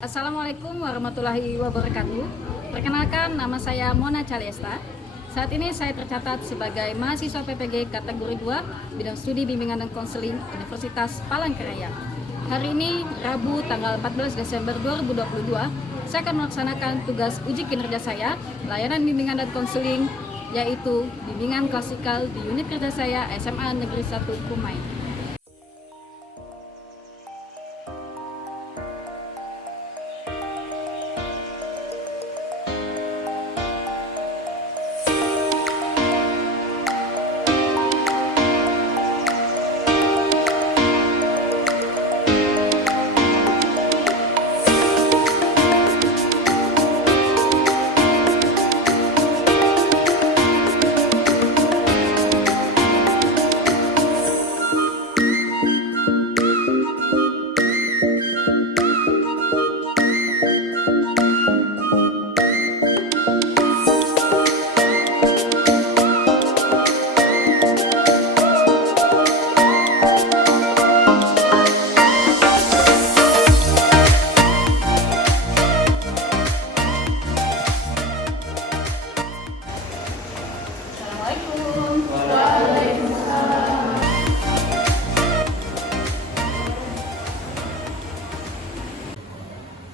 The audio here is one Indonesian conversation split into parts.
Assalamualaikum warahmatullahi wabarakatuh. Perkenalkan, nama saya Mona Caliesta. Saat ini saya tercatat sebagai mahasiswa PPG kategori 2 bidang studi bimbingan dan konseling Universitas Palangkaraya. Hari ini Rabu tanggal 14 Desember 2022, saya akan melaksanakan tugas uji kinerja saya layanan bimbingan dan konseling, yaitu bimbingan klasikal di unit kerja saya SMA Negeri 1 Kumai.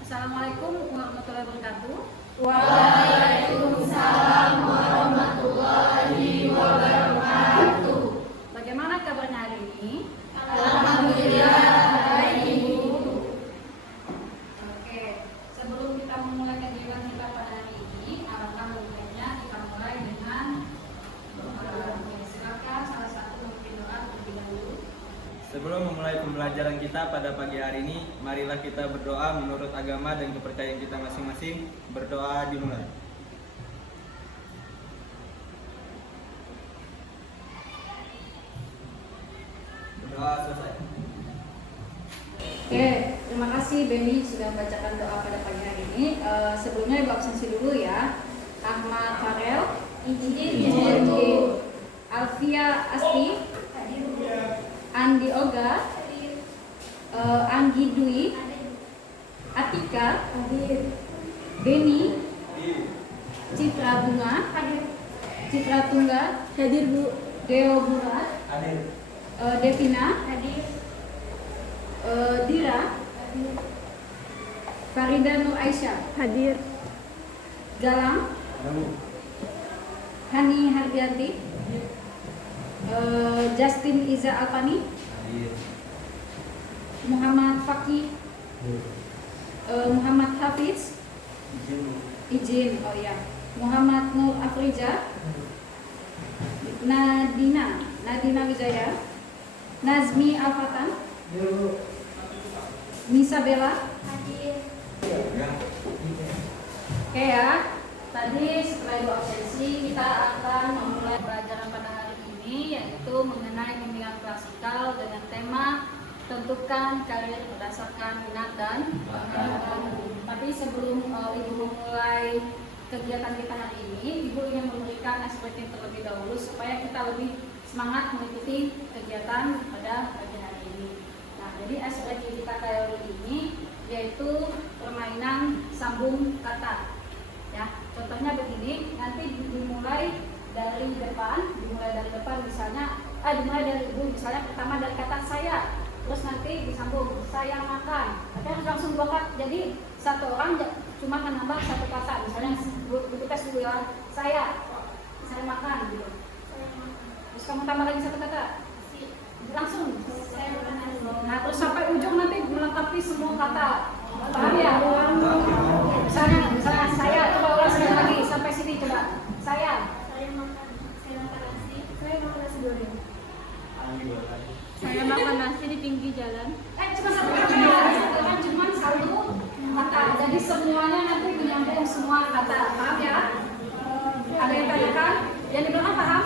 Assalamualaikum warahmatullahi wabarakatuh. Waalaikumsalam warahmatullahi wabarakatuh. Bagaimana kabarnya hari ini? Alhamdulillah baik, Ibu. Oke, sebelum kita memulai kegiatan kita pada hari ini, alangkah baiknya kita mulai dengan doa. Silakan salah satu memimpin doa terlebih dahulu. Sebelum memulai pembelajaran kita pada pagi hari ini, marilah kita berdoa menurut agama dan kepercayaan kita masing-masing. Berdoa dimulai. Berdoa selesai. Oke, terima kasih Beni sudah membacakan doa pada pagi hari ini. Sebelumnya Ibu absensi dulu ya. Ahmad Farel, Izin, Bu. Alfia Asti, Andi Oga, Anggi Dwi, Atika, Beni, Citra Bunga, Citra Tungga, hadir Bu, Deo Burat, Hadir. Devina, Dira, Farida Nur Aisyah, Hadir. Galang, Hani Hardianti, Justin Iza Alpani, Hadir. Muhammad Fakih, Muhammad Hafiz, izin, oh ya, Muhammad Nur Afrija, Nadina Wijaya, Nazmi Alfatan, Nisa Bella. Oke ya, tadi setelah Ibu absensi kita akan memulai pelajaran pada hari ini, yaitu mengenai bimbingan klasikal dengan tema tentukan karir berdasarkan minat dan bakat. Tapi sebelum Ibu memulai kegiatan kita hari ini, Ibu ingin memberikan exciting terlebih dahulu supaya kita lebih semangat mengikuti kegiatan pada pagi hari ini. Nah, jadi exciting kita kali ini yaitu permainan sambung kata. Ya, contohnya begini, nanti dimulai dari depan, misalnya, dimulai dari Ibu, misalnya pertama dari kata saya. Terus nanti disambung saya makan, tapi harus langsung dua kata. Jadi satu orang cuma menambah satu kata. Misalnya kita tes dulu ya, saya makan gitu. Terus kamu tambah lagi satu kata, langsung. Nah terus sampai ujung nanti melengkapi semua kata. Paham ya? Misalnya saya, coba ulang sekali lagi sampai sini coba. Saya makan nasi goreng. Saya makan nasi di pinggir jalan. cuma satu kata, kan cuma satu kata. Jadi semuanya nanti menyambung semua kata. Paham ya? Ada yang tanyakan? Yang di belakang paham?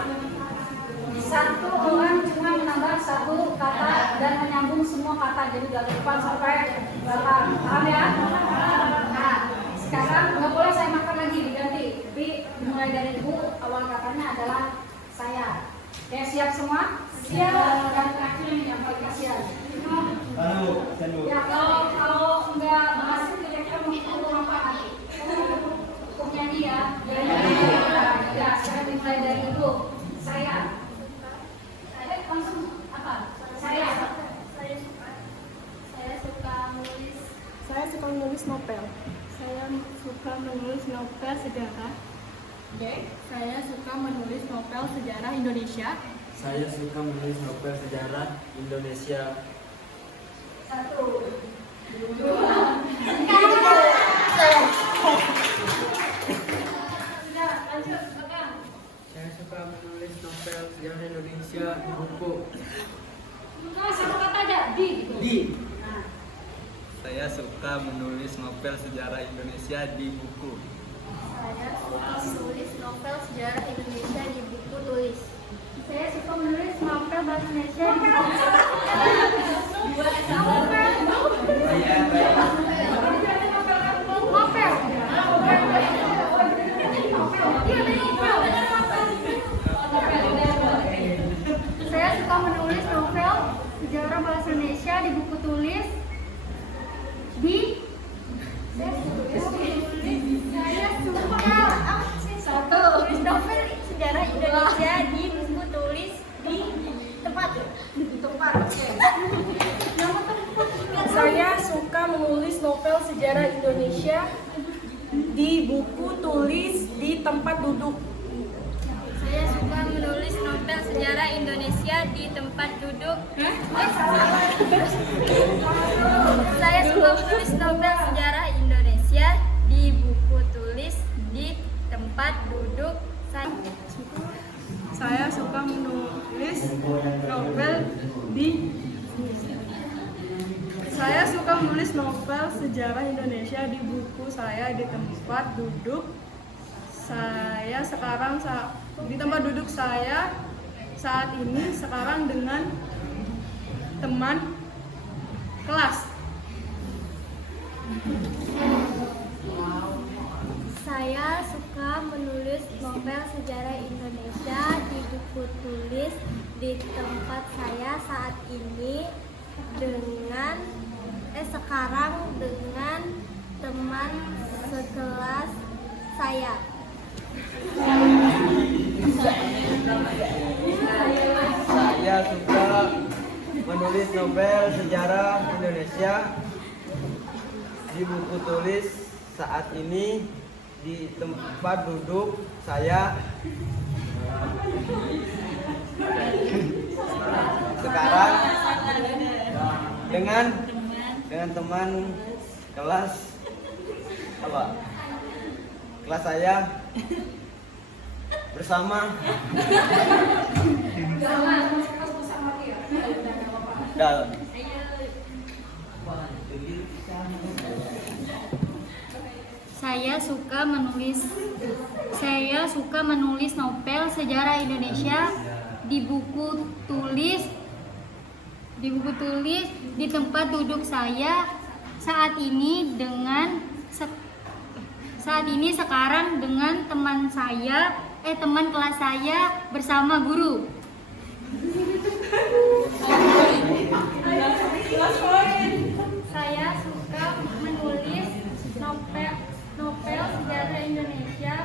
Satu orang cuma menambah satu kata dan menyambung semua kata. Jadi dari depan sampai belakang. Paham ya? Nah, sekarang nggak boleh saya makan lagi, diganti. Tapi mulai dari Ibu, awal katanya adalah saya. Oke, siap semua? Siap. Dan terakhir menyampaikan kasihan. Ya kalau nggak berhasil kira-kira menulis novel. Saya suka menulis novel sejarah. Saya suka menulis novel sejarah Indonesia. Saya suka menulis novel sejarah Indonesia. Saya suka menulis novel sejarah Indonesia di buku. Sama kata aja di. Saya suka menulis novel sejarah Indonesia di buku. Saya suka menulis novel sejarah Indonesia di buku tulis. Saya suka menulis novel bahasa Indonesia di Saya suka menulis novel sejarah bahasa Indonesia di buku tulis di saya suka Menulis novel sejarah Indonesia di buku tulis di tempat. Saya suka menulis novel sejarah Indonesia di buku tulis di tempat duduk. Saya suka menulis novel sejarah Indonesia di tempat duduk. Saya suka menulis novel sejarah Indonesia di buku tulis di tempat duduk. Saya suka menulis novel di Saya suka menulis novel sejarah Indonesia di buku saya di tempat duduk saya sekarang di tempat duduk saya saat ini sekarang dengan teman kelas. Saya suka menulis novel sejarah Indonesia di buku tulis di tempat saya saat ini sekarang dengan teman sekelas saya. Saya suka menulis novel sejarah Indonesia di buku tulis saat ini di tempat duduk saya sekarang dengan teman kelas saya bersama dalam. Saya suka menulis novel sejarah Indonesia di buku tulis di tempat duduk saya saat ini sekarang dengan teman kelas saya bersama guru. Saya suka menulis novel sejarah Indonesia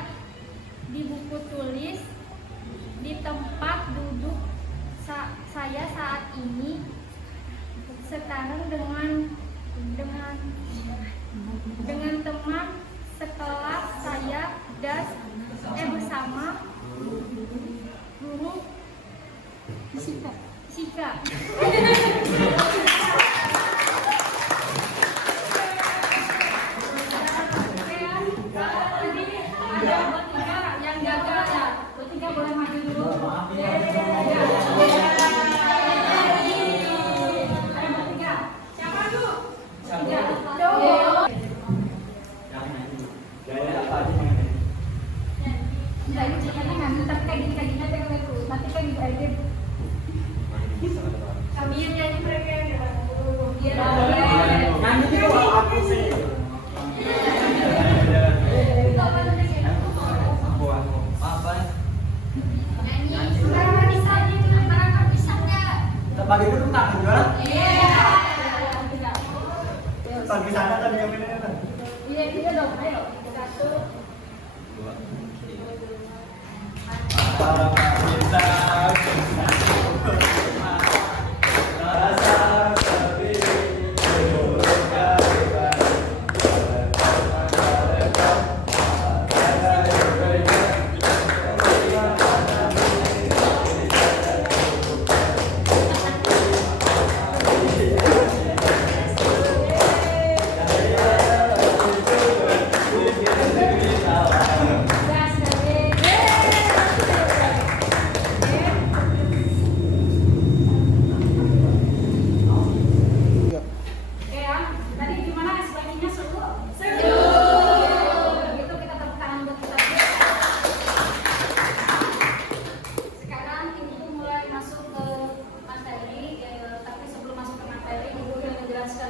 di buku tulis di tempat duduk saya saat ini sekarang dengan teman sekelas saya bersama guru fisika. Yang gagal ya, bertiga boleh maju dulu. Siapa dulu? Pagi itu tak jualan. Iya. Pagi sana tadi yang ini. Iya dong, ayo. 1, 2, 3.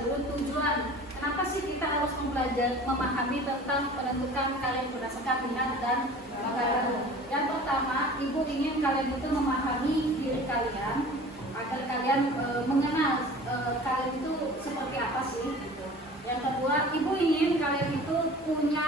dulu tujuan. Kenapa sih kita harus memahami tentang penentukan kalian berdasarkan minat dan bakat? Yang pertama, ibu ingin kalian itu memahami diri kalian agar kalian mengenal kalian itu seperti apa sih. Gitu. Yang kedua, ibu ingin kalian itu punya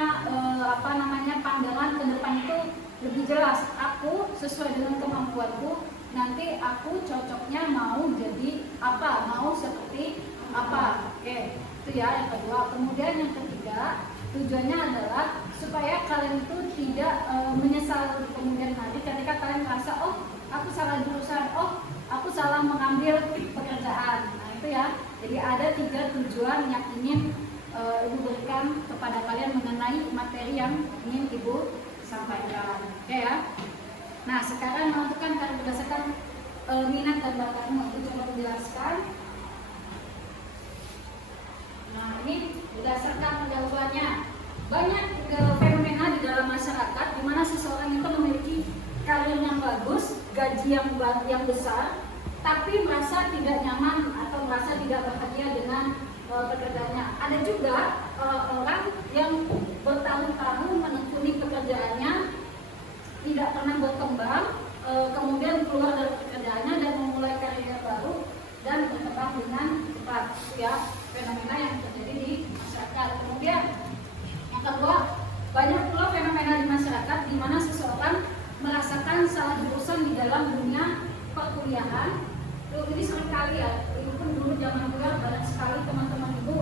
pandangan ke depan itu lebih jelas. Aku sesuai dengan kemampuanku, nanti aku cocoknya mau jadi apa, mau seperti apa. Oke, itu ya yang kedua. Kemudian yang ketiga, tujuannya adalah supaya kalian itu tidak menyesal di kemudian hari ketika kalian merasa, oh aku salah jurusan, oh aku salah mengambil pekerjaan. Nah itu ya, jadi ada 3 tujuan yang ingin ibu berikan kepada kalian mengenai materi yang ingin ibu sampaikan. Oke ya. Nah sekarang menentukan kalian berdasarkan minat dan bakatmu, aku coba menjelaskan. Nah ini berdasarkan jawabannya. Banyak fenomena di dalam masyarakat di mana seseorang itu memiliki karir yang bagus, gaji yang besar, tapi merasa tidak nyaman atau merasa tidak bahagia dengan pekerjaannya. Ada juga orang yang bertahun-tahun menekuni pekerjaannya, tidak pernah berkembang, kemudian keluar dari pekerjaannya dan memulai karir baru dan berkembang dengan cepat. Itu ya fenomena yang terjadi di masyarakat. Kemudian yang kedua, banyak pula fenomena di masyarakat di mana seseorang merasakan salah jurusan di dalam dunia perkuliahan. Ini seringkali ya, ibu pun dulu zaman kuliah banyak sekali teman-teman ibu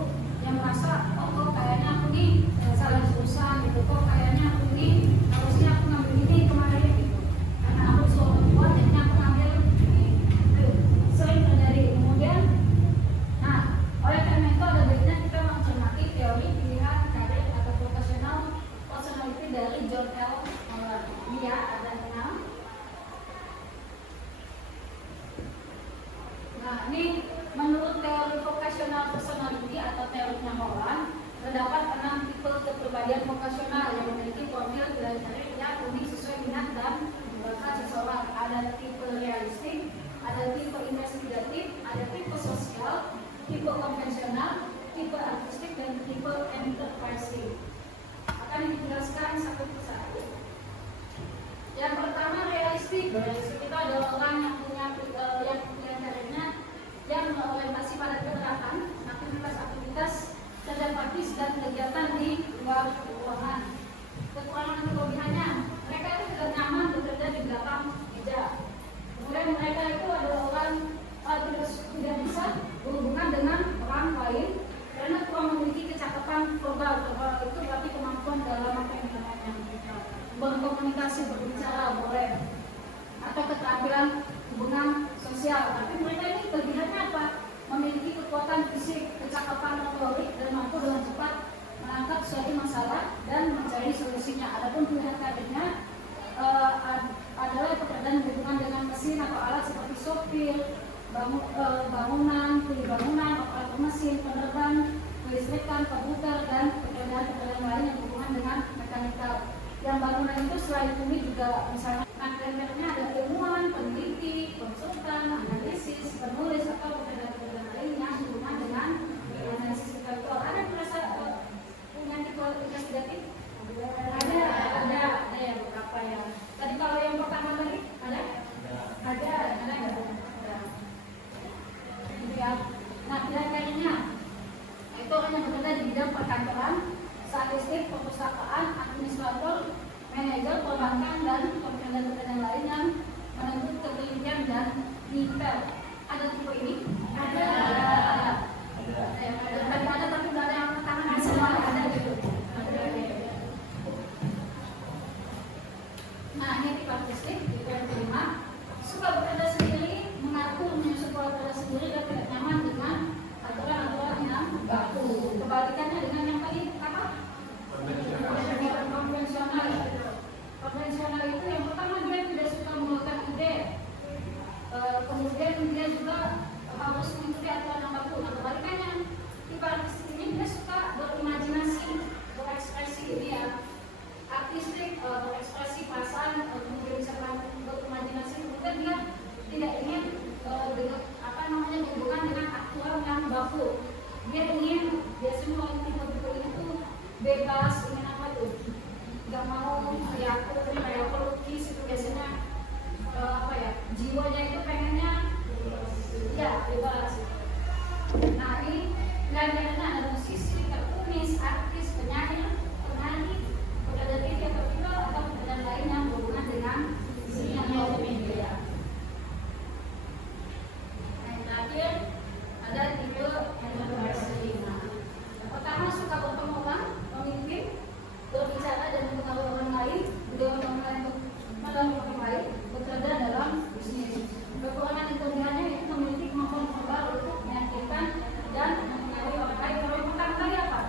yang merasa, oh kok kayaknya aku nih salah jurusan gitu, kok kayaknya aku nih harusnya aku ngambil ini kemarin gitu, karena aku suruh buat jadinya aku ngambil ini. Itu sering terjadi. Kemudian, nah oleh karena itu ada baiknya kita mencermati teori pilihan karir atau profesional personality dari John L. Moller. Ini ya ada 6. Nah, ini menurut teori vocational personality atau teorinya Holland, terdapat 6 tipe kepribadian vocational yang memiliki profil pilihan karir yang unik sesuai minat dan bakat seseorang. Ada tipe realistik, ada tipe investigatif, ada tipe sosial, tipe konvensional, tipe artistik, dan tipe enterprising. Akan dijelaskan satu persatu. Yang pertama realistik. Realistik itu adalah orang yang punya karirnya yang orientasi pada kegiatan, aktivitas kerja praktis dan kegiatan di luar ruangan. Kekurangan dan kelebihannya, mereka itu tidak nyaman bekerja di belakang meja. Kemudian mereka itu adalah orang tidak bisa berhubungan dengan orang lain karena kurang memiliki kecakapan verbal. Itu berarti kemampuan dalam apa yang namanya berkomunikasi, berbicara boleh, atau keterampilan hubungan sosial. Tapi mereka ini kelebihannya apa? Memiliki kekuatan fisik, kecakapan motorik, dan mampu dengan cepat menangkap suatu masalah dan mencari solusinya. Adapun pilihan karirnya adalah pekerjaan berhubungan dengan mesin atau alat seperti sopir, bangunan, kuli bangunan, operator mesin, penerbang, kelistrikan, komputer, dan pekerjaan-pekerjaan lain yang berhubungan dengan mekanikal. Yang bangunan itu selain ini juga misalnya karirnya ada ilmuwan, peneliti, konsultan, analisis, penulis, atau pekerjaan-pekerjaan lain yang berhubungan dengan analisis intelektual. Ada yang merasa punya tipe investigatif? Ada ya beberapa ya. Tadi kalau yang pertama tadi ada? Ada. Gitu ya. Nah, pilihan karirnya itu hanya bekerja di bidang perkantoran, statistik, perpustakaan, administrator, manajer perbankan, dan pekerjaan-pekerjaan lain yang menuntut ketelitian dan detail. Ada tipe ini? Ada. Ada tapi nggak ada yang tangan di semua ada gitu. Nah ini tipe artistik, tipe yang kelima, suka bekerja sendiri, mengatur menyusun pola kerja sendiri dan tidak nyaman dengan aturan-aturan yang baku. Kebalikannya dengan yang tadi apa? Konvensional. Konvensional itu yang pertama dia tidak suka mengeluarkan ide, kemudian dia juga harus mengikuti aturan yang baku. Nah kebalikannya tipe artistik ini dia suka berimajinasi, berekspresi. Ini ya artistik, berekspresi perasaan, kemudian bisa berimajinasi. Kemudian dia tidak ingin berhubungan dengan aturan yang baku. Dia ingin biasanya orang tipe-tipe itu bebas, ingin apa tuh? Gak mau kayak pelukis itu biasanya apa ya? Jiwanya itu pengennya ya bebas. Nah ini pelajarannya ada musisi, kartunis, artis, penyanyi, pekerja TV atau film atau pekerjaan lain yang berhubungan dengan sinyal multimedia. Yang terakhir ada tipe entrepreneurship. Yang pertama suka bertemu orang, memimpin, berbicara dan mengetahui orang lain, juga mengetahui orang lain, bekerja dalam bisnis. Kekurangan dan kelebihannya itu memiliki kemampuan verbal untuk meyakinkan dan mempengaruhi orang lain. Kalau yang pertama tadi apa?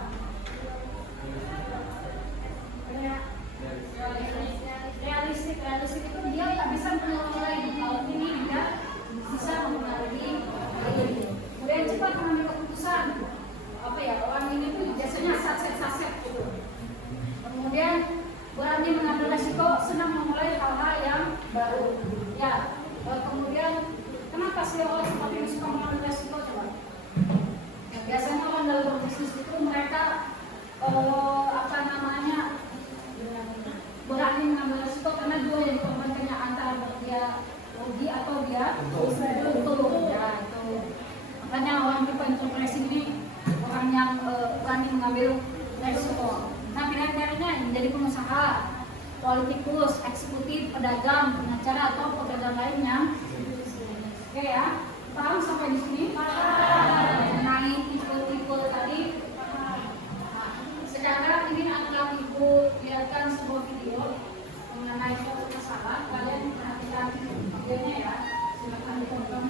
Realistik itu dia tak bisa mengenal orang lain. Kalau ini dia bisa mempengaruhi orang lain. Kemudian cepat mengambil keputusan. Apa ya, orang ini tuh biasanya saset gitu. Kemudian berani mengambil resiko, senang memulai hal-hal yang baru. Ya, kemudian kenapa sih orang seperti ini suka mengambil resiko coba? Ya, biasanya orang dalam bisnis itu mereka berani mengambil resiko karena dua yang dikorbankannya antara dia rugi atau dia untung. Ya, itu makanya orang tipe entrepreneurship ini orang yang berani mengambil resiko. Nah, pilihan-pilihannya menjadi pengusaha, politikus, eksekutif, pedagang, pengacara atau pekerjaan lainnya. Oke ya, paham sampai di sini? Mengenai tipe-tipe tadi. Sekarang ini akan ibu lihatkan sebuah video mengenai suatu masalah. Kalian perhatikan videonya ya. Silakan ditonton.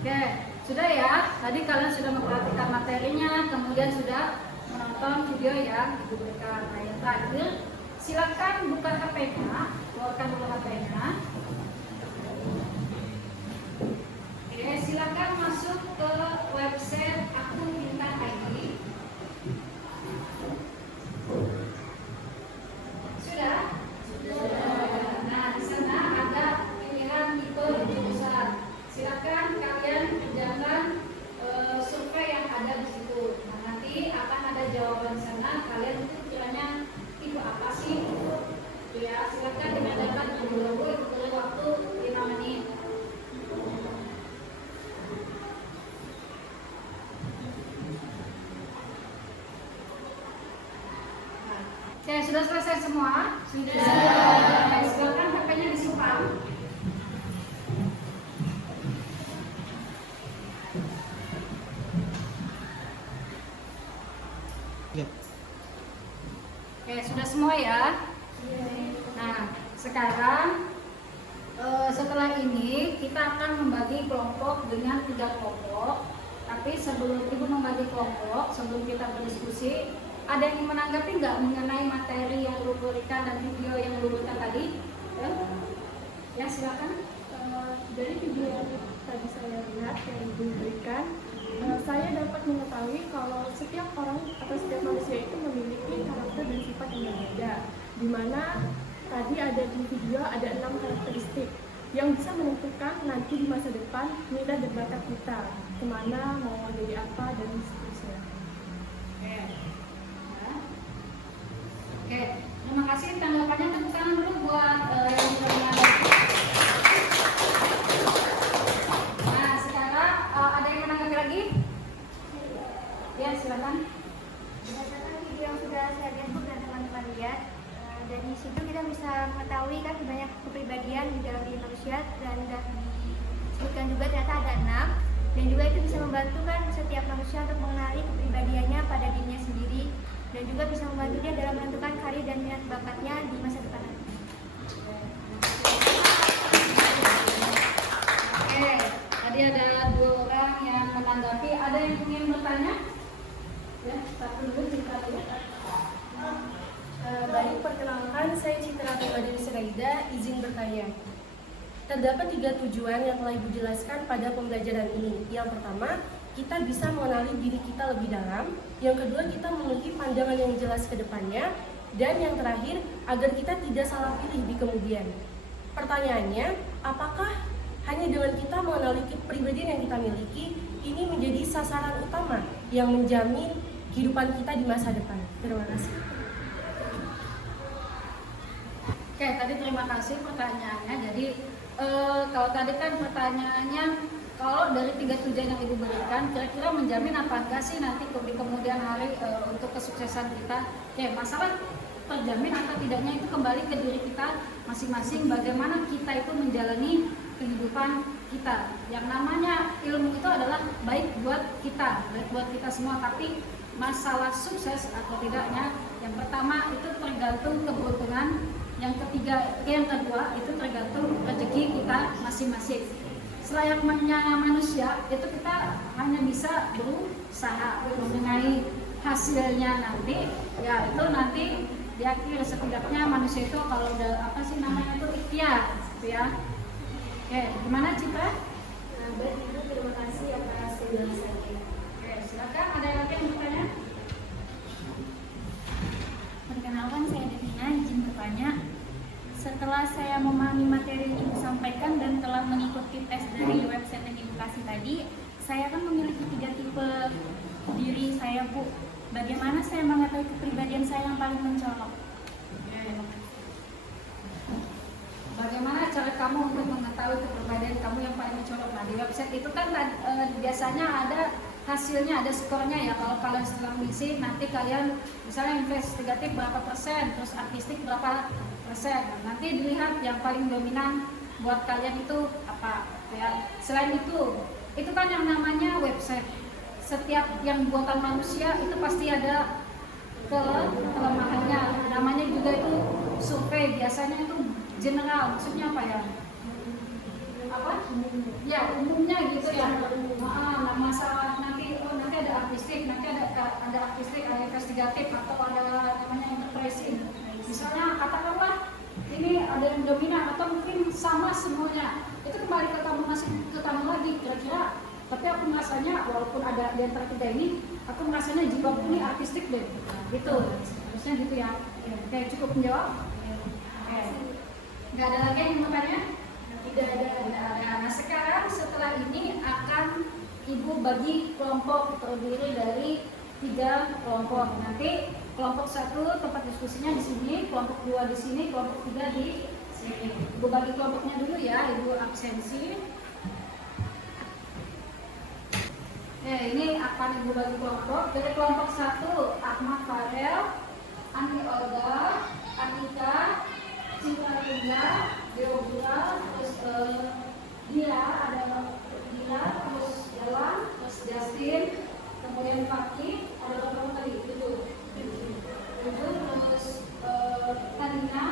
Oke, sudah ya. Tadi kalian sudah memperhatikan materinya, kemudian sudah menonton video yang diberikan. Nah, yang terakhir, silakan buka HP-nya, keluarkan dulu HP-nya. Oke, silakan masuk ke website akun Bintang ID. Sudah? Nah, di sana ada pilihan tipe jurusan. Silakan kalian kerjakan survei yang ada di situ. Nah, nanti akan ada jawaban sana. Kalian itu kiranya tipe apa sih? Itu ya, silakan dikerjakan dulu. Itu boleh waktu 5 menit. Oke, sudah selesai semua? Sudah. Silakan HP-nya disimpan. Oke, sudah semua ya? Nah, sekarang setelah ini kita akan membagi kelompok dengan 3 kelompok. Tapi sebelum ibu membagi kelompok, sebelum kita berdiskusi, Ada yang menanggapi nggak mengenai materi yang lu berikan dan video yang lu berikan tadi? Ya silakan. Dari video yang tadi saya lihat yang diberikan, saya dapat mengetahui kalau setiap orang atau setiap manusia itu memiliki karakter dan sifat yang berbeda, di mana tadi ada di video ada 6 karakteristik yang bisa menentukan nanti di masa depan minat dan bakat kita, kemana mau jadi apa dan seterusnya. Oke, terima kasih. Tanggapannya tepuk tangan dulu buat yang sudah menanggapi. Nah, sekarang ada yang menanggapi lagi? Ya, silakan. Berdasarkan video yang sudah saya lihat dan teman-teman lihat, dari situ kita bisa mengetahui kan banyak kepribadian di dalam diri manusia dan sudah disebutkan juga ternyata ada 6, dan juga itu bisa membantu kan setiap manusia untuk mengenali kepribadiannya pada dirinya sendiri dan juga bisa membantu dia dalam menentukan karir dan minat bakatnya di masa depan nanti. Oke, tadi ada 2 orang yang menanggapi. Ada yang ingin bertanya? Ya, satu dulu cerita dulu. Baik, perkenalkan saya Citra Pribadi Siraida, izin bertanya. Terdapat 3 tujuan yang telah Ibu jelaskan pada pembelajaran ini. Yang pertama, kita bisa mengenali diri kita lebih dalam. Yang kedua, kita memiliki pandangan yang jelas ke depannya. Dan yang terakhir, agar kita tidak salah pilih di kemudian. Pertanyaannya, apakah hanya dengan kita mengenali kepribadian yang kita miliki, ini menjadi sasaran utama yang menjamin kehidupan kita di masa depan? Terima kasih. Oke, tadi terima kasih pertanyaannya. Jadi kalau tadi kan pertanyaannya, kalau dari 3 tujuan yang Ibu berikan, kira-kira menjamin apa enggak sih nanti di kemudian hari untuk kesuksesan kita? Oke, masalah terjamin atau tidaknya itu kembali ke diri kita masing-masing. Bagaimana kita itu menjalani kehidupan kita. Yang namanya ilmu itu adalah baik buat kita semua. Tapi masalah sukses atau tidaknya, yang pertama itu tergantung keberuntungan. Yang kedua itu tergantung rezeki kita masing-masing. Selayaknya manusia itu kita hanya bisa berusaha mengenai hasilnya nanti. Ya itu nanti di akhir setidaknya manusia itu kalau udah ikhtiar gitu ya. Oke, gimana Citra? Baik Ibu, terima kasih atas penjelasannya. Oke, silakan. Ada yang lagi yang bertanya? Perkenalkan, saya Devina, izin bertanya. Setelah saya memahami materi yang Ibu sampaikan dan telah mengikuti tes dari website yang Ibu kasih tadi, saya kan memiliki 3 tipe diri saya, Bu. Bagaimana saya mengetahui kepribadian saya yang paling mencolok? Bagaimana cara kamu untuk mengetahui kepribadian kamu yang paling mencolok? Nah, di website itu kan biasanya ada hasilnya, ada skornya ya. Kalau kalian setelah mengisi, nanti kalian misalnya investigatif berapa persen, terus artistik berapa persen. Nah, nanti dilihat yang paling dominan buat kalian itu apa ya. Selain itu kan yang namanya website. Setiap yang buatan manusia itu pasti ada kelemahannya. Namanya juga itu survei, biasanya itu general, maksudnya apa ya? Ya umumnya gitu ya. Nah, masalah nanti ada artistik, ada artistik, ada investigatif, atau ada namanya enterprising. Misalnya katakanlah ini ada yang dominan atau mungkin sama semuanya. Itu kembali ke kamu lagi kira-kira. Tapi aku merasanya walaupun ada di antara 3 ini, aku merasanya jiwaku ini artistik deh. Gitu. Harusnya gitu ya. Oke, cukup menjawab? Oke. Nggak ada lagi yang mau tanya? Tidak ada. Nah, sekarang setelah ini akan Ibu bagi kelompok terdiri dari 3 kelompok. Nanti kelompok 1 tempat diskusinya di sini, kelompok 2 di sini, kelompok 3 di sini. Ibu bagi kelompoknya dulu ya, Ibu absensi. Ini akan Ibu bagi kelompok. Dari kelompok 1 Ahmad Farel, Ani Olga, Anika, Cinta Tungga, Deobula, terus Dila, ada Dila, terus Jalan, terus Justin, kemudian Fakih, ada berapa tadi? 7, terus Tanina,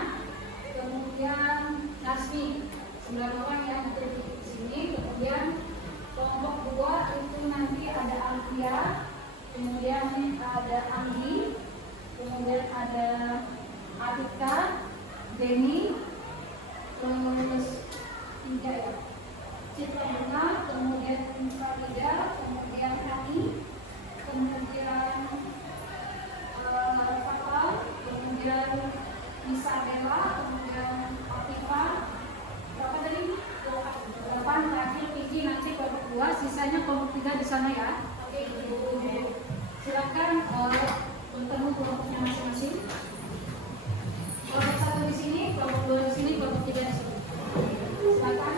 kemudian Nasmi, 9 orang yang ada di sini. Kemudian kelompok 2 itu nanti ada Alfia, kemudian ada Anggi, Denny, terus Ida ya, Citra Luna, kemudian Farida, kemudian Hani, kemudian Rafael, kemudian Isabella, kemudian Afifa, berapa tadi? 8, terakhir Vicky, nanti kelompok 2, sisanya kelompok 3 di sana ya. Silakan bertemu kelompoknya masing-masing. Kelompok 1 di sini, kelompok 2 di sini, kelompok 3 di sini. Silakan.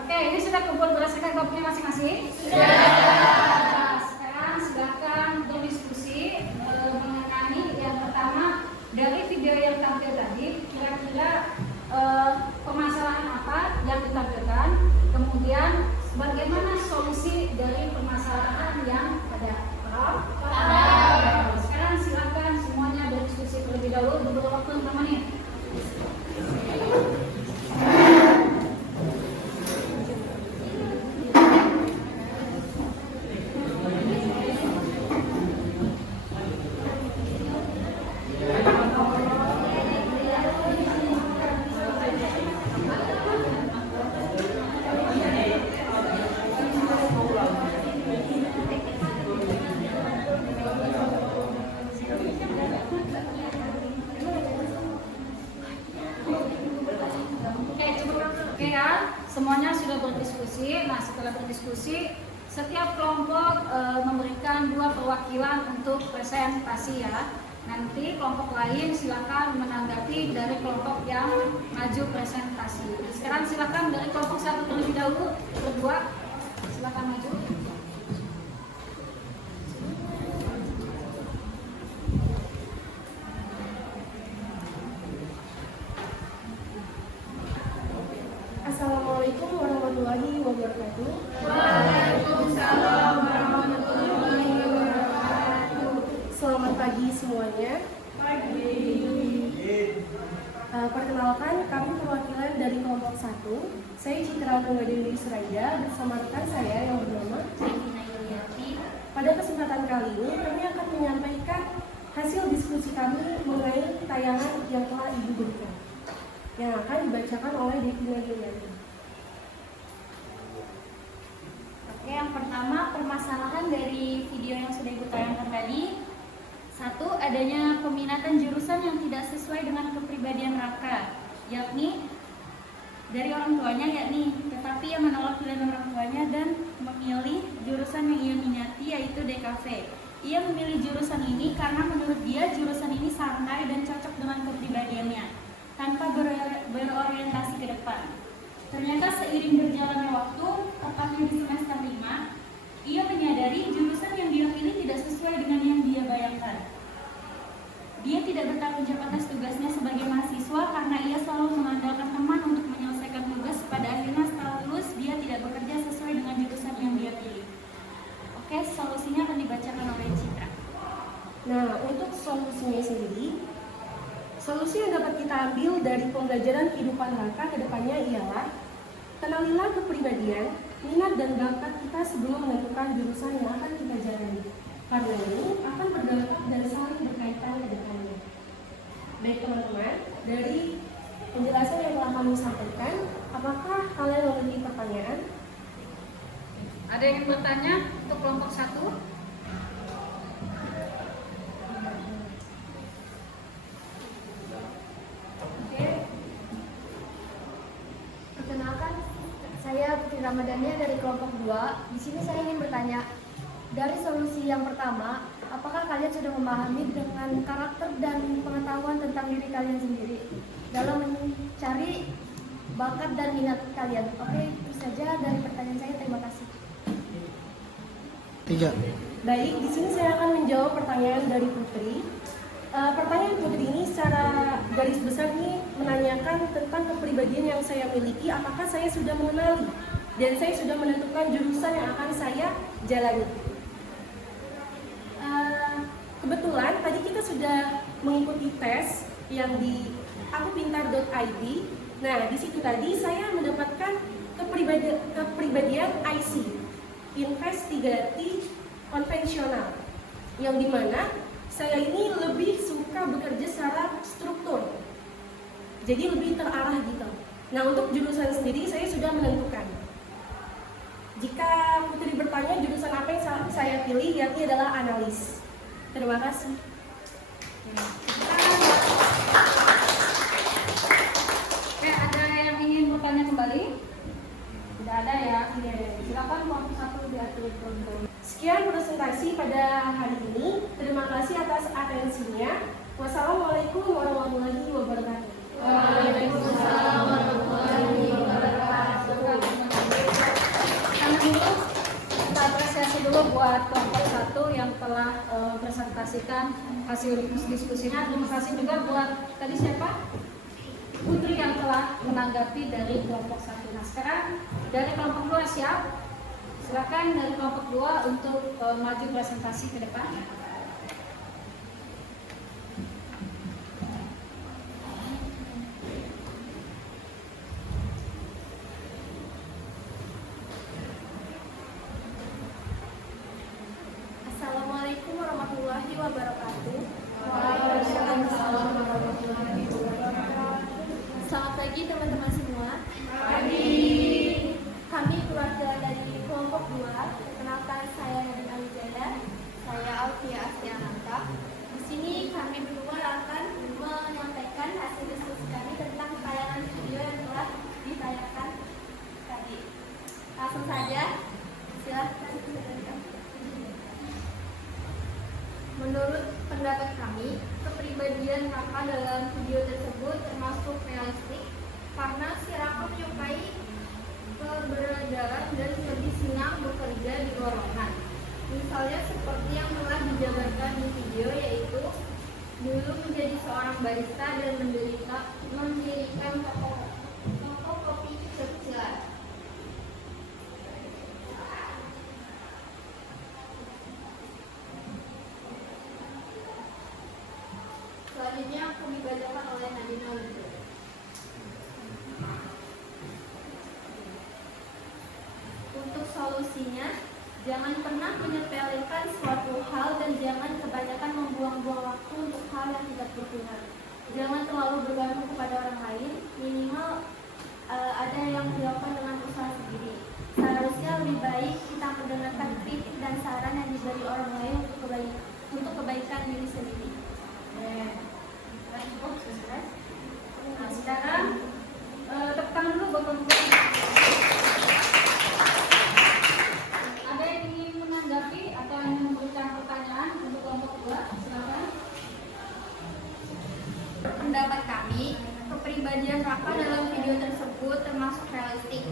Oke, ini sudah kumpul berdasarkan kelompoknya masing-masing? Sudah. Nah, sekarang silakan berdiskusi mengenai yang pertama dari video yang tampil tadi, kira-kira permasalahan apa yang ditampilkan, kemudian bagaimana solusi dari permasalahan yang ada. Paham? Sekarang silakan semuanya berdiskusi terlebih dahulu beberapa waktu 5 menit. Oke ya, semuanya sudah berdiskusi. Nah, setelah berdiskusi, setiap kelompok memberikan 2 perwakilan untuk presentasi ya. Nanti kelompok lain silakan menanggapi dari kelompok yang maju presentasi. Sekarang silakan dari kelompok 1 terlebih dahulu, berdua silakan maju. Assalamualaikum warahmatullahi wabarakatuh. Waalaikumsalam warahmatullahi wabarakatuh. Selamat pagi semuanya. Pagi. Perkenalkan, kami perwakilan dari kelompok 1. Saya Citra Dewi Suraida bersama rekan saya yang bernama Devina Yuliati. Pada kesempatan kali ini, kami akan menyampaikan hasil diskusi kami mengenai tayangan yang telah Ibu berikan, yang akan dibacakan oleh Devina Yuliati. Oke, yang pertama permasalahan dari video yang sudah Ibu tayangkan tadi. 1. Adanya peminatan jurusan yang tidak sesuai dengan kepribadian Raka, yakni dari orang tuanya tetapi ia menolak pilihan orang tuanya dan memilih jurusan yang ia minati, yaitu DKV. Ia memilih jurusan ini karena menurut dia jurusan ini santai dan cocok dengan kepribadiannya tanpa berorientasi ke depan. Ternyata seiring berjalannya waktu, tepatnya di semester 5, ia menyadari jurusan yang dia pilih tidak sesuai dengan yang dia bayangkan. Dia tidak bertanggung jawab atas tugasnya sebagai mahasiswa karena ia selalu mengandalkan teman untuk menyelesaikan tugas. Pada akhirnya setelah lulus, dia tidak bekerja sesuai dengan jurusan yang dia pilih. Oke, solusinya akan dibacakan oleh Citra. Nah, untuk solusinya sendiri, solusi yang dapat kita ambil dari pembelajaran kehidupan Raka ke depannya ialah kenalilah kepribadian, minat dan bakat kita sebelum menentukan jurusan yang akan kita jalani. Karena ini akan berdampak dan saling berkaitan ke depannya. Baik teman-teman, dari penjelasan yang telah kami sampaikan, apakah kalian memiliki pertanyaan? Ada yang ingin bertanya untuk kelompok 1? Oke. Perkenalkan, saya Putri Ramadhania dari kelompok 2. Di sini saya ingin bertanya, dari solusi yang pertama, apakah kalian sudah memahami dengan karakter dan pengetahuan tentang diri kalian sendiri dalam mencari bakat dan minat kalian? Oke, itu saja dari pertanyaan saya. Terima kasih. 3. Baik, di sini saya akan menjawab pertanyaan dari Putri. Pertanyaan Putri ini secara garis besar nih menanyakan tentang kepribadian yang saya miliki, apakah saya sudah mengenali dan saya sudah menentukan jurusan yang akan saya jalani. Kebetulan tadi kita sudah mengikuti tes yang di akupintar.id. Nah, di situ tadi saya mendapatkan kepribadian IC, Investigasi konvensional, yang dimana saya ini lebih suka bekerja secara struktur, jadi lebih terarah gitu. Nah, untuk jurusan sendiri saya sudah menentukan. Jika Putri bertanya jurusan apa yang saya pilih, yakni adalah analis. Terima kasih. Oke, ada yang ingin bertanya kembali? Tidak ada ya? Silakan kelompok 1 diatur kelompok. Sekian presentasi pada hari ini. Terima kasih atas atensinya. Wassalamualaikum warahmatullahi wabarakatuh. Waalaikumsalam warahmatullahi wabarakatuh. Karena dulu kita apresiasi dulu buat kelompok 1 yang telah presentasikan hasil diskusinya. Terima kasih juga buat tadi siapa? Putri yang telah menanggapi dari kelompok 1. Nah, sekarang dari kelompok 2 siap? Silakan dari kelompok 2 untuk maju presentasi ke depan. Assalamualaikum warahmatullahi wabarakatuh. Waalaikumsalam warahmatullahi wabarakatuh. Selamat pagi teman-teman semua. Kami keluarga dari kelompok 2. Perkenalkan, saya Nadine Alijada. Saya Alfia Astiananta. Di sini kami berdua akan menyampaikan hasil diskusi kami tentang tayangan video yang telah ditayangkan tadi. Langsung saja, silakan. Menurut pendapat kami, kepribadian Raka dalam video tersebut termasuk realistik karena si Raka menyukai keberadaan dan lebih senang bekerja di luar ruangan. Misalnya seperti yang telah dijabarkan di video, yaitu dulu menjadi seorang barista dan mendirikan toko kopi kecil-kecilan. Selanjutnya akan dibacakan oleh Nadine Alijada. Untuk solusinya, jangan pernah menyepelekan suatu hal dan jangan kebanyakan membuang-buang waktu untuk hal yang tidak berguna. Jangan terlalu bergantung kepada orang lain, minimal ada yang dilakukan dengan usaha sendiri. Seharusnya lebih baik kita mendengarkan kritik dan saran yang diberi orang lain untuk kebaikan diri sendiri. Nah, sekarang tepuk tangan dulu buat kelompok 2. Ada yang ingin menanggapi atau ingin memberikan pertanyaan untuk kelompok 2? Silakan. Pendapat kami, kepribadian Raka dalam video tersebut termasuk realistik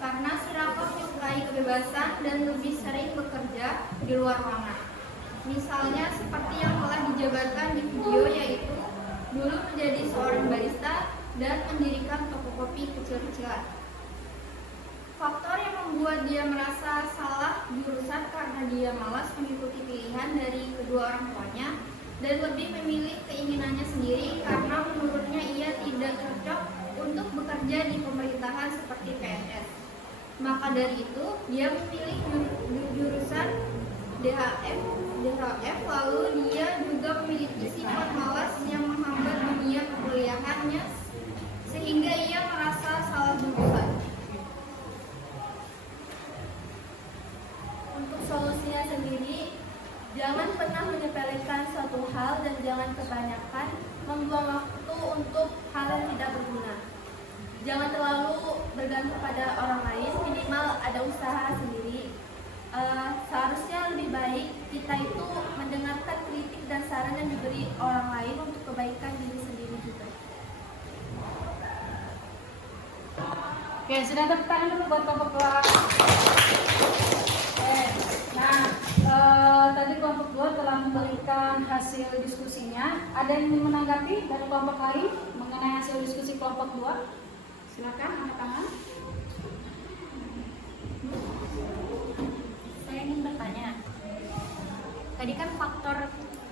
karena si Raka menyukai kebebasan dan lebih sering bekerja di luar ruangan. Misalnya seperti yang telah dijabarkan di video, yaitu dulu menjadi seorang barista dan mendirikan toko kopi kecil-kecilan. Faktor yang membuat dia merasa salah jurusan karena dia malas mengikuti pilihan dari kedua orang tuanya dan lebih memilih keinginannya sendiri karena menurutnya ia tidak cocok untuk bekerja di pemerintahan seperti PNS. Maka dari itu, dia memilih jurusan DHF, lalu dia juga memiliki sifat malas yang menghambat dunia perkuliahannya sehingga ia merasa salah jurusan. Untuk solusinya sendiri, jangan pernah menyepelekan suatu hal dan jangan kebanyakan membuang waktu untuk hal yang tidak berguna. Jangan terlalu bergantung pada orang lain, minimal ada usaha sendiri. Seharusnya lebih baik kita itu mendengarkan kritik dan saran yang diberi orang lain untuk kebaikan diri sendiri juga. Oke, sudah tepuk tangan dulu buat kelompok 2. Nah, tadi kelompok 2 telah memberikan hasil diskusinya. Ada yang ingin menanggapi dari kelompok lain mengenai hasil diskusi kelompok 2? Silakan, angkat tangan. Saya ingin bertanya. Tadi kan faktor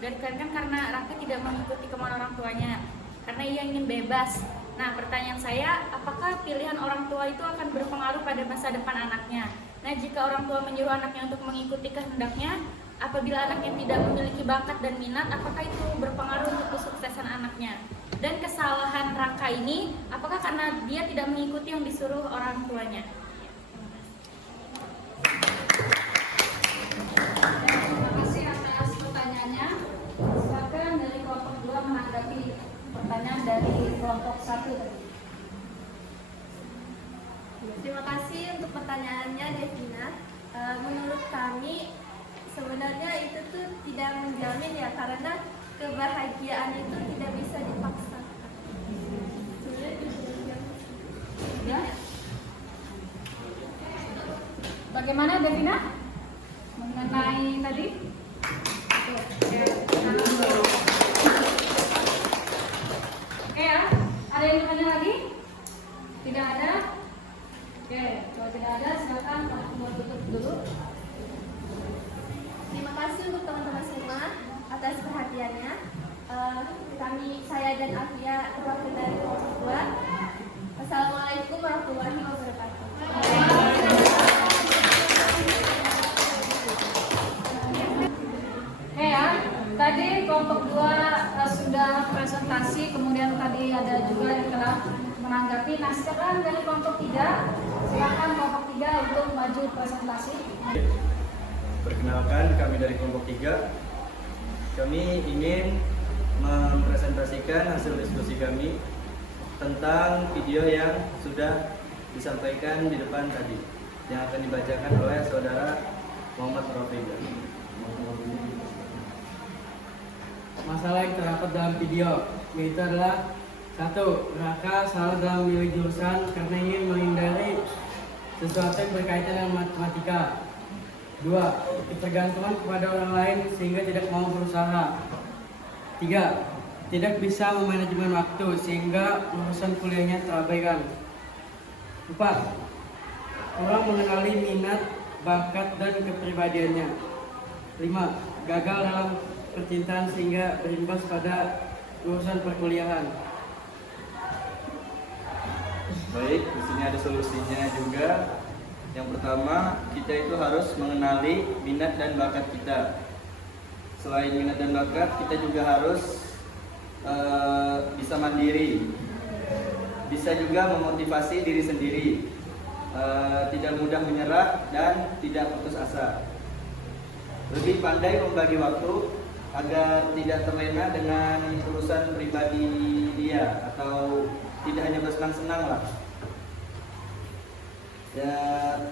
dari kalian kan karena Raka tidak mengikuti kemauan orang tuanya, karena ia ingin bebas. Nah, pertanyaan saya, apakah pilihan orang tua itu akan berpengaruh pada masa depan anaknya? Nah, jika orang tua menyuruh anaknya untuk mengikuti kehendaknya, Apabila anaknya tidak memiliki bakat dan minat, apakah itu berpengaruh untuk kesuksesan anaknya? Dan kesalahan Raka ini, apakah karena dia tidak mengikuti yang disuruh orang tuanya? Terima kasih atas pertanyaannya. Silakan dari kelompok 2 menanggapi pertanyaan dari kelompok 1 tadi. Terima kasih untuk pertanyaannya, Devina. Menurut kami sebenarnya itu tuh tidak menjamin ya, karena kebahagiaan itu tidak bisa dipaksakan. Ya. Bagaimana Devina? Mengenai tadi? Oke ya, ada yang bertanya lagi? Tidak ada? Oke, kalau tidak ada silakan mau tutup dulu. Terima kasih untuk teman-teman semua atas perhatiannya. Saya dan Afia terwakil dari kelompok 2. Wassalamualaikum warahmatullahi wabarakatuh. Oke ya, tadi kelompok 2 sudah presentasi, kemudian tadi ada juga yang telah menanggapi. Nah, sekarang dari kelompok 3, silakan kelompok 3 untuk maju presentasi. Perkenalkan, kami dari kelompok 3. Kami ingin mempresentasikan hasil diskusi kami tentang video yang sudah disampaikan di depan tadi, yang akan dibacakan oleh saudara Muhammad Rafiga. Masalah yang terdapat dalam video yaitu adalah 1. Raka salah dalam memilih jurusan karena ingin menghindari sesuatu yang berkaitan dengan matematika. 2. Ketergantungan kepada orang lain sehingga tidak mau berusaha. 3. Tidak bisa memanajemen waktu sehingga urusan kuliahnya terabaikan. 4. Kurang mengenali minat, bakat, dan kepribadiannya. 5. Gagal dalam percintaan sehingga berimbas pada urusan perkuliahan. Baik, di sini ada solusinya juga. Yang pertama, kita itu harus mengenali minat dan bakat kita. Selain minat dan bakat, kita juga harus bisa mandiri, bisa juga memotivasi diri sendiri, tidak mudah menyerah dan tidak putus asa. Lebih pandai membagi waktu agar tidak terlena dengan urusan pribadi dia atau tidak hanya bersenang-senang lah. Ya,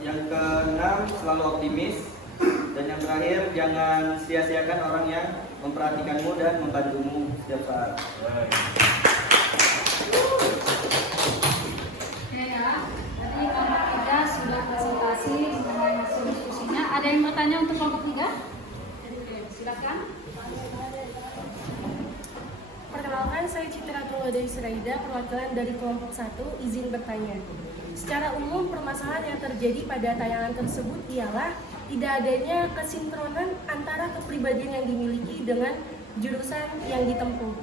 yang keenam, selalu optimis. Dan yang terakhir, jangan sia-siakan orang yang memperhatikanmu dan membantumu setiap saat. Oke ya, tadi kelompok 3 sudah presentasi mengenai hasil diskusinya. Ada yang bertanya untuk kelompok 3? Oke, silakan. Perkenalkan, saya Citra Tunggal dari Seraida, perwakilan dari kelompok 1, izin bertanya. Secara umum, permasalahan yang terjadi pada tayangan tersebut ialah tidak adanya kesinkronan antara kepribadian yang dimiliki dengan jurusan yang ditempuh.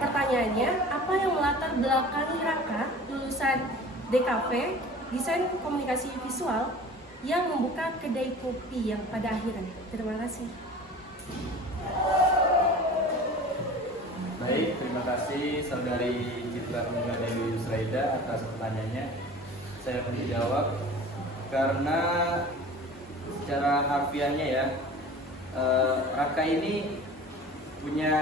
Pertanyaannya, apa yang melatar belakangi Raka, lulusan DKV, Desain Komunikasi Visual, yang membuka kedai kopi yang pada akhirnya? Terima kasih. Baik, terima kasih saudari Citra Tunggal dari Seraida atas pertanyaannya. Saya akan menjawab karena secara harfiahnya ya, Raka ini punya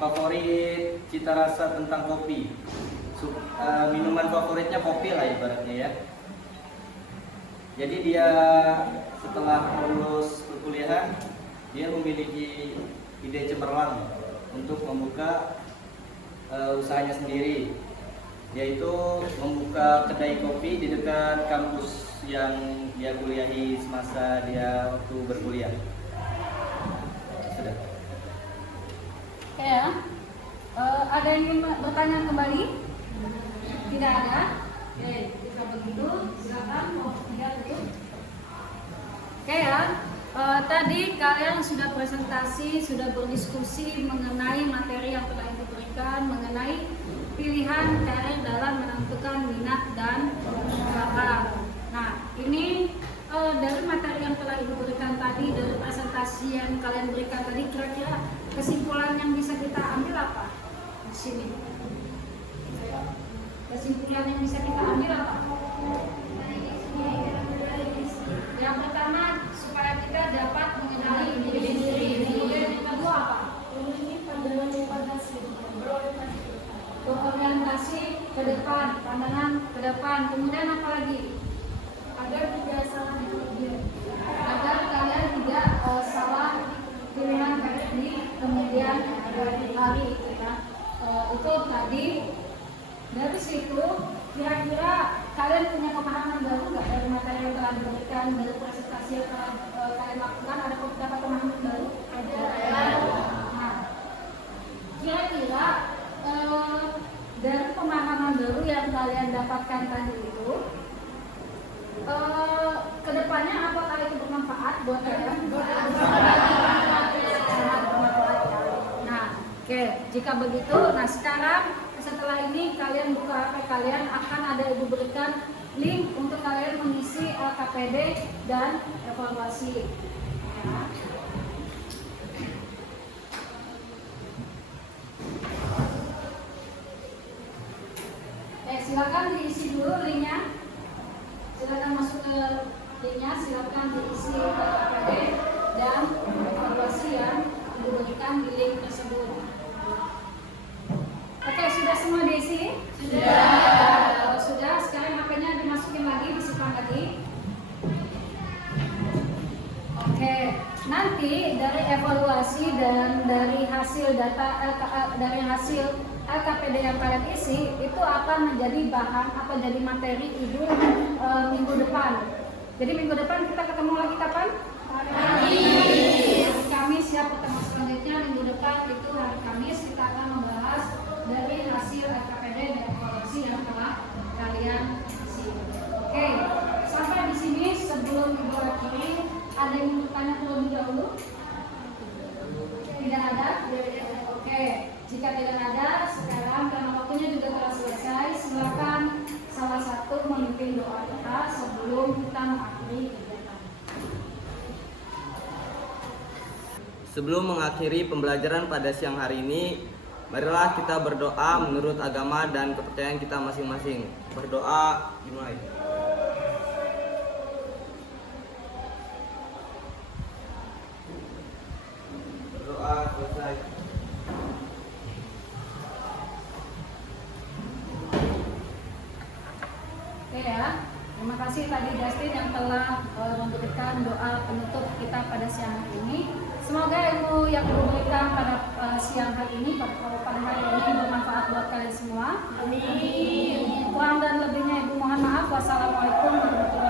favorit cita rasa tentang kopi. Minuman favoritnya kopi lah ibaratnya ya. Jadi dia setelah lulus perkuliahan, dia memiliki ide cemerlang untuk membuka usahanya sendiri, yaitu membuka kedai kopi di dekat kampus yang dia kuliahi semasa dia waktu berkuliah. Sudah. Oke ya, ada yang ingin bertanya kembali? Tidak ada? Oke, jika begitu silakan kelompok 3 dulu. Oke ya, tadi kalian sudah presentasi, sudah berdiskusi mengenai materi yang telah diberikan, mengenai pilihan karir dalam menentukan minat dan bakat. Nah, ini dari materi yang telah diberikan tadi tadi dari presentasi yang kalian berikan tadi, kira-kira kesimpulan yang bisa kita ambil apa di sini? Kesimpulan yang bisa kita ambil apa? Yang pertama, supaya kita dapat mengenali diri sendiri. Kemudian yang kedua apa? Memiliki pandangan yang pada Berorientasi ke depan, pandangan ke depan. Kemudian apa lagi? agar tidak salah dipilih. Agar kalian tidak salah pilihan di kemudian hari itu ya. Itu tadi. Dari situ kira-kira kalian punya pemahaman baru nggak dari materi yang telah diberikan, dari presentasi yang telah kalian lakukan? Ada beberapa pemahaman baru? Ada. Nah, kira-kira dari pemahaman baru yang kalian dapatkan tadi itu, kedepannya apakah itu bermanfaat buat kalian? Nah, oke. Jika begitu, nah sekarang setelah ini kalian buka HP kalian, akan ada ibu berikan link untuk kalian mengisi LKPD dan evaluasi. Ya. Silakan diisi dulu linknya. Silakan masuk ke linknya, silakan diisi LKPD dan evaluasi yang diberikan di link tersebut. Oke, sudah semua diisi? Sudah. Sudah, sekarang HP-nya dimasukin lagi, disimpan lagi. Oke, nanti dari evaluasi dan dari hasil data dari hasil LKPD yang kalian isi itu akan menjadi bahan atau jadi materi ibu minggu depan. Jadi minggu depan kita ketemu lagi kapan? Hari Kamis ya, pertemuan selanjutnya minggu depan itu hari Kamis kita akan membahas dari hasil LKPD dan evaluasi yang telah kalian isi. Oke, sampai di sini sebelum ibu akhiri, ada yang mau bertanya terlebih dahulu? Tidak ada? Oke, jika tidak ada, sekarang karena waktunya juga telah selesai, silakan salah satu memimpin doa kita sebelum kita mengakhiri kegiatan. Sebelum mengakhiri pembelajaran pada siang hari ini, marilah kita berdoa menurut agama dan kepercayaan kita masing-masing. Berdoa dimulai. Berdoa selesai. Oke ya, terima kasih tadi Justin yang telah memberikan doa penutup kita pada siang hari ini. Semoga ilmu yang diberikan pada siang hari ini, pada hari ini bermanfaat buat kalian semua. Amin. Kurang dan lebihnya ibu mohon maaf. Wassalamualaikum warahmatullahi wabarakatuh.